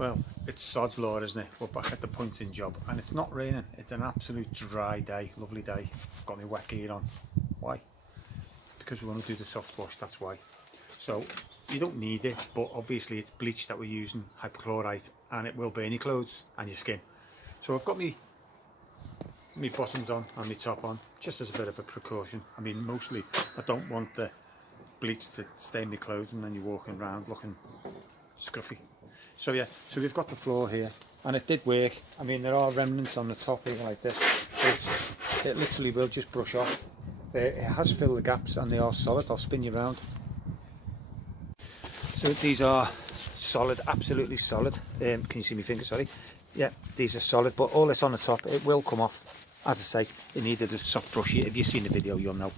Well, it's sod's law, isn't it? We're back at the pointing job, and it's not raining. It's an absolute dry day, lovely day. Got my wet gear on. Why? Because we want to do the soft wash, that's why. So you don't need it, but obviously it's bleach that we're using, hypochlorite, and it will burn your clothes and your skin. So I've got me bottoms on and my top on, just as a bit of a precaution. I mean, mostly I don't want the bleach to stain my clothes and then you're walking around looking scruffy. So yeah, so we've got the floor here, and it did work. I mean, there are remnants on the top here like this, but it literally will just brush off. It has filled the gaps and they are solid. I'll spin you around. So these are solid, absolutely solid. Can you see my finger? Sorry. Yeah, these are solid, but all this on the top, it will come off. As I say, it needed a soft brush here. If you've seen the video, you'll know.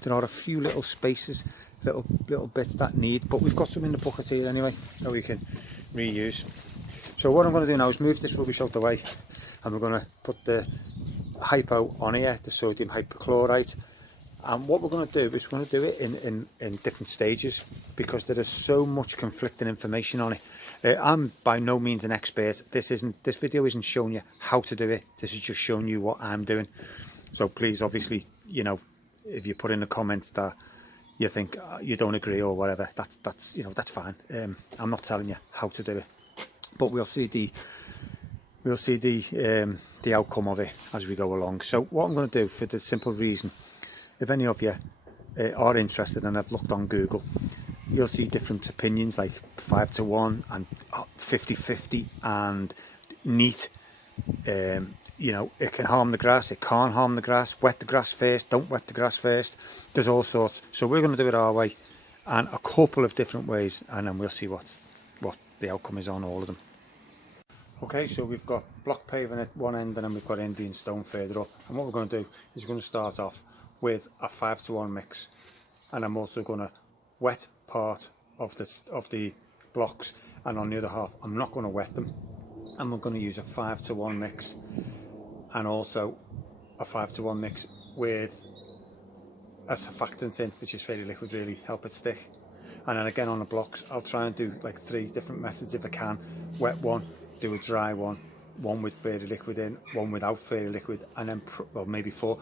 There are a few little spaces, little bits that need, but we've got some in the bucket here anyway, so we can reuse. So what I'm going to do now is move this rubbish out the way, and we're going to put the hypo on here, the sodium hypochlorite. And what we're going to do is we're going to do it in different stages, because there is so much conflicting information on it. I'm by no means an expert. This video isn't showing you how to do it. This is just showing you what I'm doing. So please, obviously, you know, if you put in the comments that you think you don't agree or whatever, that's you know, that's fine. I'm not telling you how to do it, but we'll see the outcome of it as we go along. So what I'm going to do, for the simple reason, if any of you are interested and have looked on Google, you'll see different opinions like 5 to 1 and 50-50 and neat. You know, it can harm the grass, it can't harm the grass, wet the grass first, don't wet the grass first. There's all sorts. So we're going to do it our way and a couple of different ways, and then we'll see what the outcome is on all of them. Okay, so we've got block paving at one end and then we've got Indian stone further up. And what we're going to do is we're going to start off with a 5 to 1 mix, and I'm also going to wet part of the blocks, and on the other half I'm not going to wet them, and we're going to use a 5 to 1 mix and also a 5 to 1 mix with a surfactant in, which is fairly liquid, really help it stick. And then again on the blocks I'll try and do like 3 different methods if I can. Wet one, do a dry one, one with fairy liquid in, one without fairy liquid, and then well, maybe 4,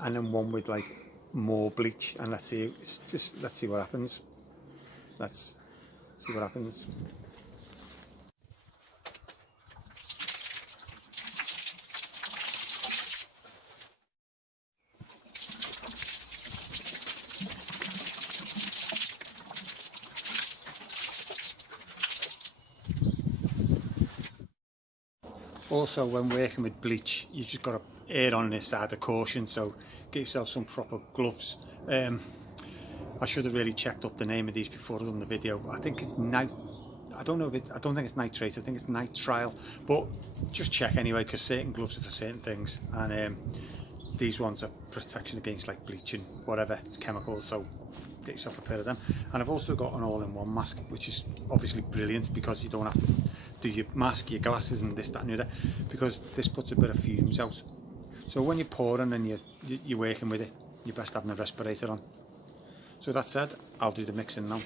and then one with like more bleach, and let's see what happens. Let's see what happens. Also, when working with bleach, you just got to err on this side of caution, so get yourself some proper gloves. I should have really checked up the name of these before I done the video. I think it's I don't think it's nitrate, I think it's nitrile, but just check anyway, because certain gloves are for certain things, and these ones are protection against like bleach and whatever, it's chemicals, so get yourself a pair of them. And I've also got an all-in-one mask, which is obviously brilliant, because you don't have to do your mask, your glasses and this, that and the other, because this puts a bit of fumes out. So when you're pouring and you're working with it, you're best having a respirator on. So that said, I'll do the mixing now.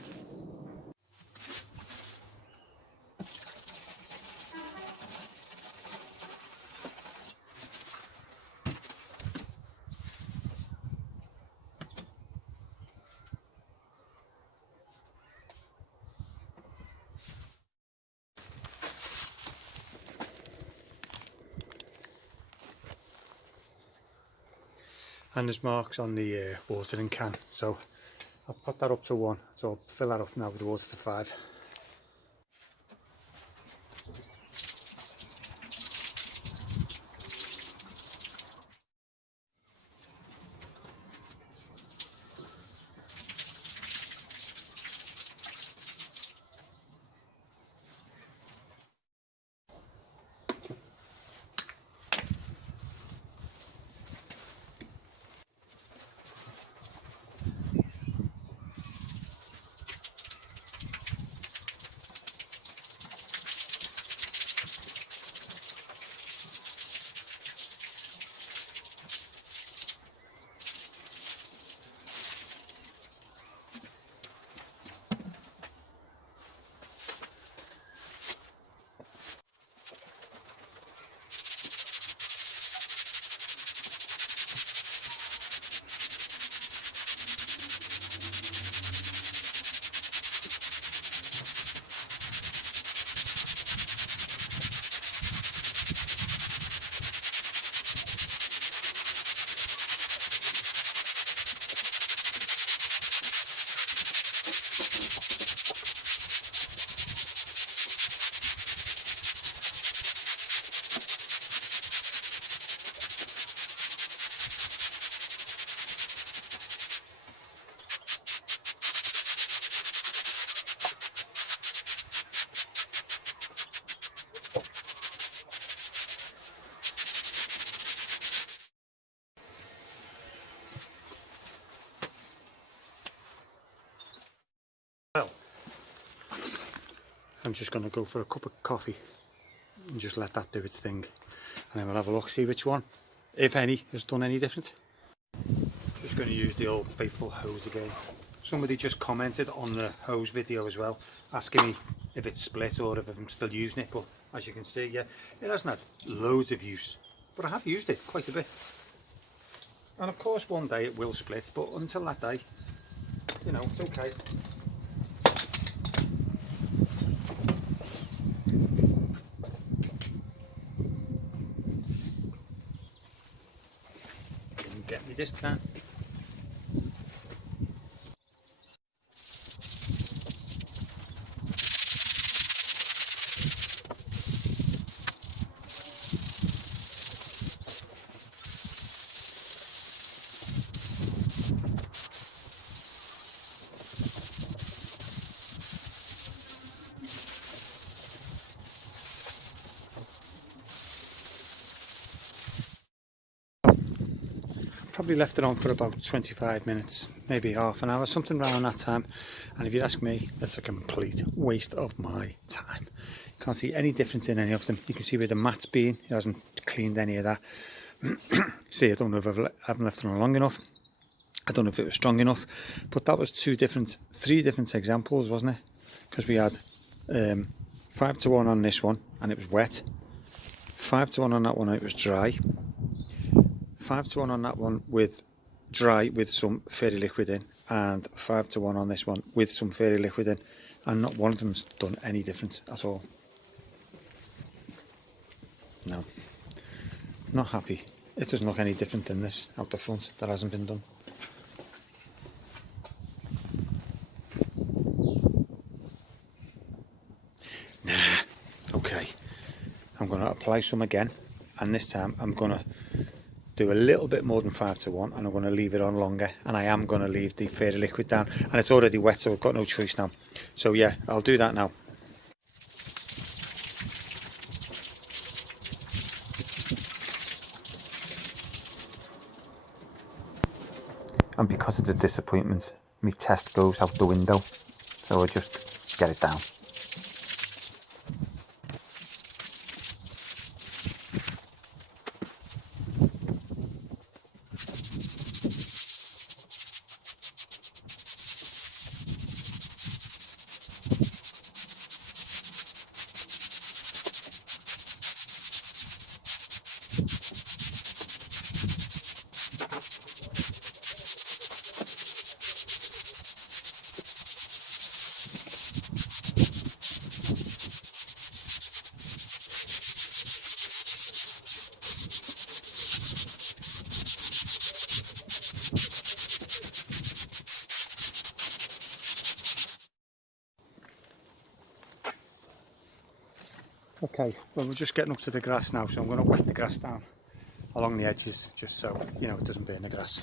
And there's marks on the watering can, so I'll put that up to 1, so I'll fill that up now with the water to 5. I'm just going to go for a cup of coffee and just let that do its thing, and then we'll have a look, see which one, if any, has done any different. Just going to use the old faithful hose again. Somebody just commented on the hose video as well, asking me if it's split or if I'm still using it, but as you can see, yeah, it hasn't had loads of use, but I have used it quite a bit. And of course one day it will split, but until that day, you know, it's okay. Didn't get me this time. Probably left it on for about 25 minutes, maybe half an hour, something around that time. And if you ask me, that's a complete waste of my time. Can't see any difference in any of them. You can see where the mat's been, it hasn't cleaned any of that. See, I don't know if I haven't left it on long enough. I don't know if it was strong enough, but that was three different examples, wasn't it? Because we had 5-to-1 on this one and it was wet, 5-to-1 on that one and it was dry, 5-to-1 on that one with dry with some fairy liquid in, and 5-to-1 on this one with some fairy liquid in, and not one of them's done any difference at all. No, not happy. It doesn't look any different than this out the front that hasn't been done. Nah, okay. I'm going to apply some again, and this time I'm going to do a little bit more than 5-to-1, and I'm going to leave it on longer, and I am going to leave the fairy liquid down, and it's already wet, so I've got no choice now. So yeah, I'll do that now. And because of the disappointment, my test goes out the window, so I just get it down. Okay, well we're just getting up to the grass now, so I'm going to wet the grass down along the edges, just so, you know, it doesn't burn the grass.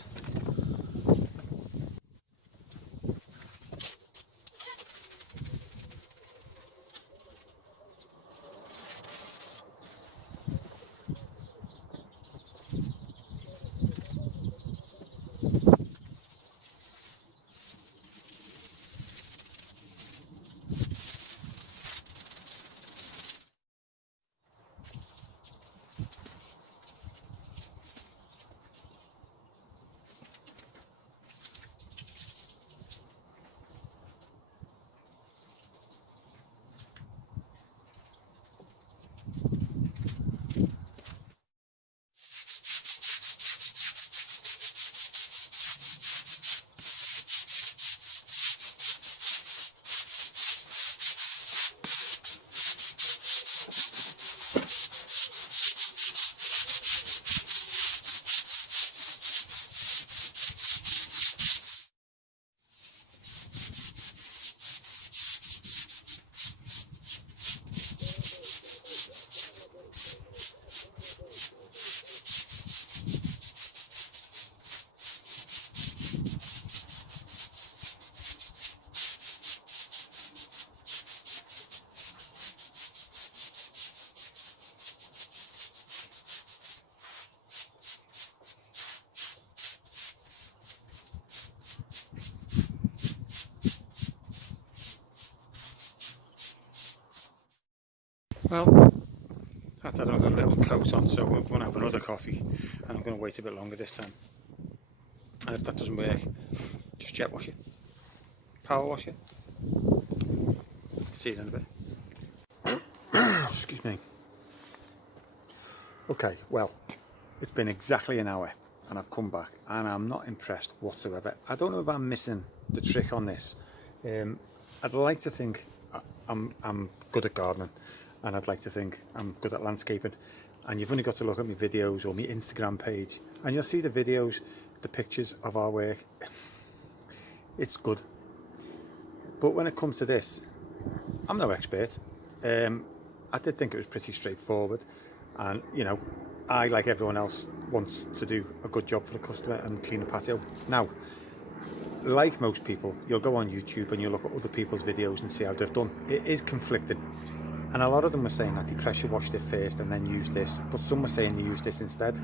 Well, that's had another little coat on, so we're going to have another coffee, and I'm going to wait a bit longer this time. And if that doesn't work, just jet wash it, power wash it. See you in a bit. Excuse me. Okay, well, it's been exactly an hour and I've come back and I'm not impressed whatsoever. I don't know if I'm missing the trick on this. I'd like to think I'm good at gardening, and I'd like to think I'm good at landscaping, and you've only got to look at my videos or my Instagram page and you'll see the videos, the pictures of our work. It's good, but when it comes to this, I'm no expert. I did think it was pretty straightforward, and you know, I, like everyone else, wants to do a good job for the customer and clean a patio. Now, like most people, you'll go on YouTube and you'll look at other people's videos and see how they've done. It is conflicting, and a lot of them were saying that they pressure washed it first and then used this, but some were saying they used this instead.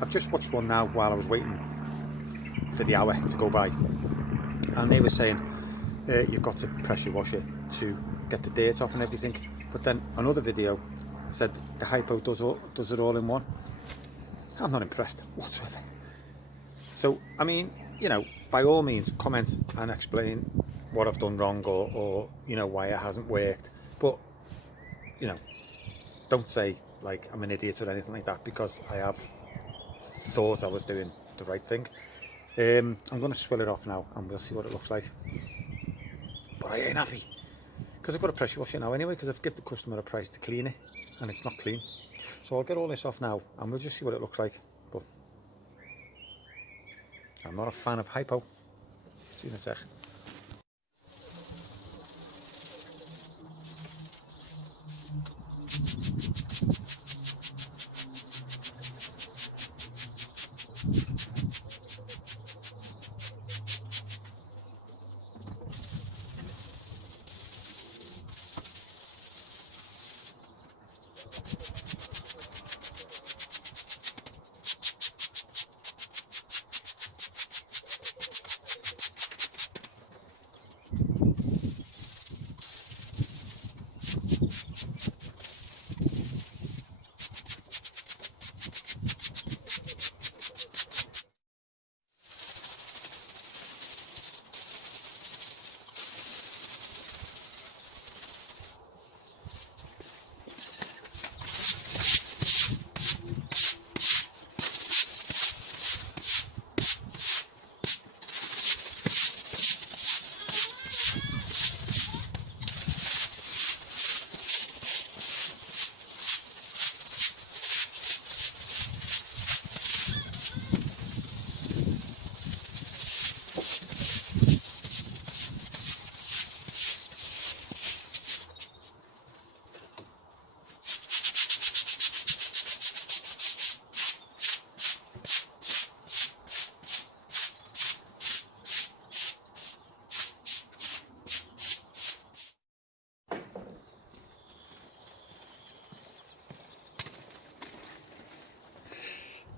I've just watched one now while I was waiting for the hour to go by, and they were saying you've got to pressure wash it to get the dirt off and everything, but then another video said the hypo does it all in one. I'm not impressed whatsoever. So I mean, you know, by all means comment and explain what I've done wrong, or you know, why it hasn't worked, but you know, don't say like I'm an idiot or anything like that, because I have thought I was doing the right thing. I'm going to swill it off now and we'll see what it looks like, but I ain't happy because I've got to pressure wash it now anyway, because I've given the customer a price to clean it and it's not clean. So I'll get all this off now and we'll just see what it looks like. But I'm not a fan of hypo. See you in a sec.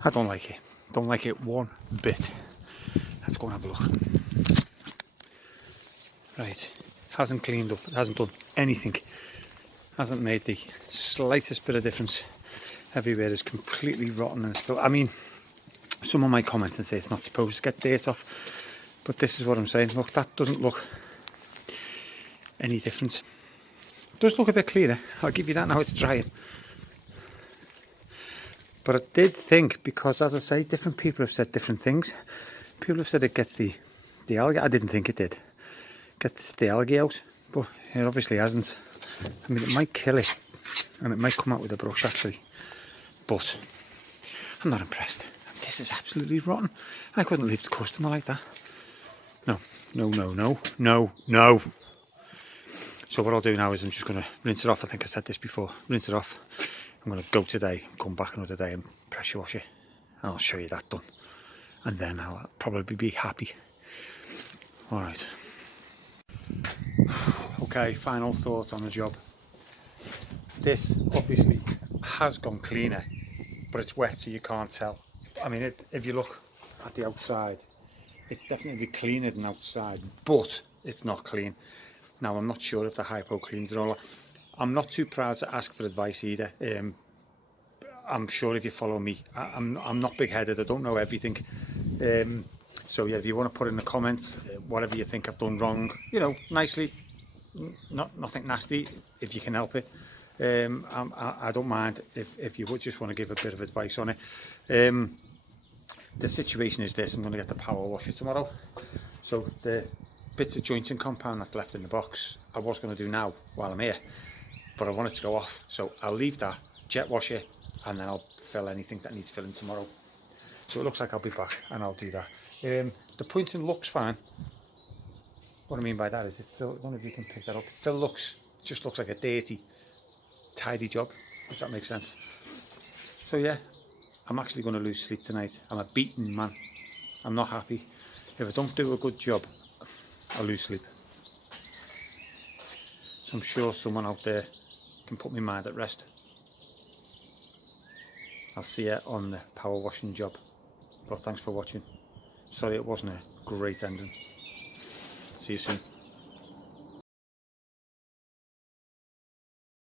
I don't like it. Don't like it one bit. Let's go and have a look. Right, hasn't cleaned up, hasn't done anything, hasn't made the slightest bit of difference. Everywhere is completely rotten and still. I mean, someone might comment and say it's not supposed to get dirt off, but this is what I'm saying. Look, that doesn't look any different. It does look a bit cleaner, I'll give you that now it's drying. But I did think, because as I say, different people have said different things. People have said it gets the algae. I didn't think it did. Gets the algae out, but it obviously hasn't. I mean, it might kill it, and it might come out with a brush actually, but I'm not impressed. This is absolutely rotten. I couldn't leave the customer like that. No, no, no, no, no, no. So what I'll do now is I'm just going to rinse it off. I think I said this before. Rinse it off. I'm going to go today, come back another day and pressure wash it, and I'll show you that done, and then I'll probably be happy. Alright. Okay, final thoughts on the job. This obviously has gone cleaner, but it's wet so you can't tell. I mean, if you look at the outside, it's definitely cleaner than outside, but it's not clean. Now I'm not sure if the hypo cleans it all. I'm not too proud to ask for advice either. I'm sure if you follow me, I'm not big-headed. I don't know everything. So yeah, if you want to put in the comments whatever you think I've done wrong, you know, nicely, nothing nasty, if you can help it. I don't mind if you would just want to give a bit of advice on it. The situation is this: I'm going to get the power washer tomorrow. So the bits of joints and compound that's left in the box, I was going to do now while I'm here, but I want it to go off. So I'll leave that, jet wash it, and then I'll fill anything that needs filling tomorrow. So it looks like I'll be back and I'll do that. The pointing looks fine. What I mean by that is it still, I don't know if you can pick that up, it still looks, just looks like a dirty, tidy job, if that makes sense. So yeah, I'm actually going to lose sleep tonight. I'm a beaten man. I'm not happy. If I don't do a good job, I'll lose sleep. So I'm sure someone out there can put my mind at rest. I'll see you on the power washing job. But thanks for watching. Sorry it wasn't a great ending. See you soon.